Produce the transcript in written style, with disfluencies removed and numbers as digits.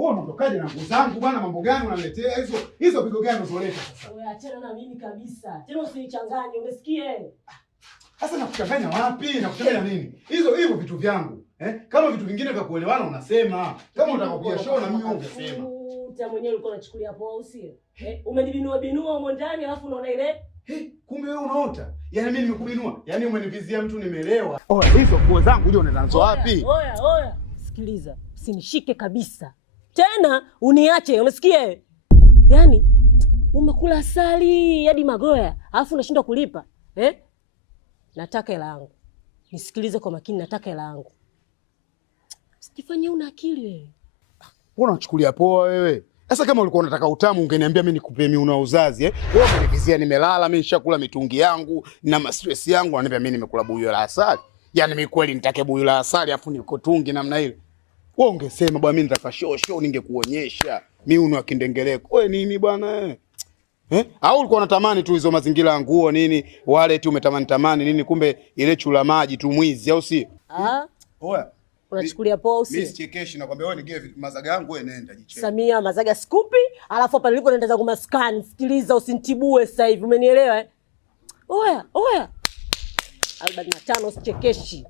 Wewe unatokaje na nguo zangu bwana, mambo gani unaniletea hizo? Hizo pigo gani unazoleta sasa? Wewe achana na mimi kabisa. Tena usinichanganye, umesikia? Sasa nakuchanganya wapi? Nakuchanganya nini? Hivyo vitu vyangu. Kama vitu vingine vya kuelewana unasema. Kama unataka kupiga show na mimi ungesema. Uta mwenyewe ulikuwa unachukulia poa usio? Umenibinua huko ndani alafu unaona ile? Kumbe wewe unaota. Yaani mimi nimekubinua. Yaani umenivizia mtu nimeelewa. Hizo nguo zangu ndio unaanza wapi? Oya. Sikiliza, usinishike kabisa. Tena uniache, umesikia? Yaani umekula asali hadi magoya, alafu unashindwa kulipa. Nataka hela yangu. Nisikilize kwa makini, nataka hela yangu. Usijifanye una akili wewe. Wewe unachukulia poa wewe. Sasa kama ulikuwa unataka utamu ungeniambia mimi nikupe miuna uzazi Wewe umenivizia nimelala, mimi nishakula mitungi yangu na stress yangu, unaniambia mimi nimekula buyu la asali. Yaani mimi kweli nitake buyu la asali afu niko tungi namna ile. Wewe ungesema bwana mimi nitaka show ningekuonyesha. Miuno ya kindengeleko. Wewe nini bwana Au ulikuwa unatamani tu hizo mazingira ya nguo nini, wale tu umetamani nini, kumbe ile chula maji tu mwizi au si? Oya. Unachukulia poa usi? Mimi sichekeshi nakwambia wewe nige mazaga yangu wewe nenda jicheke. Samia mazaga skupi, alafu hapa nilipo naenda zangu maskani. Sikiliza usinitibue sasa hivi, umenielewa? Oya. 45 usichekeshi.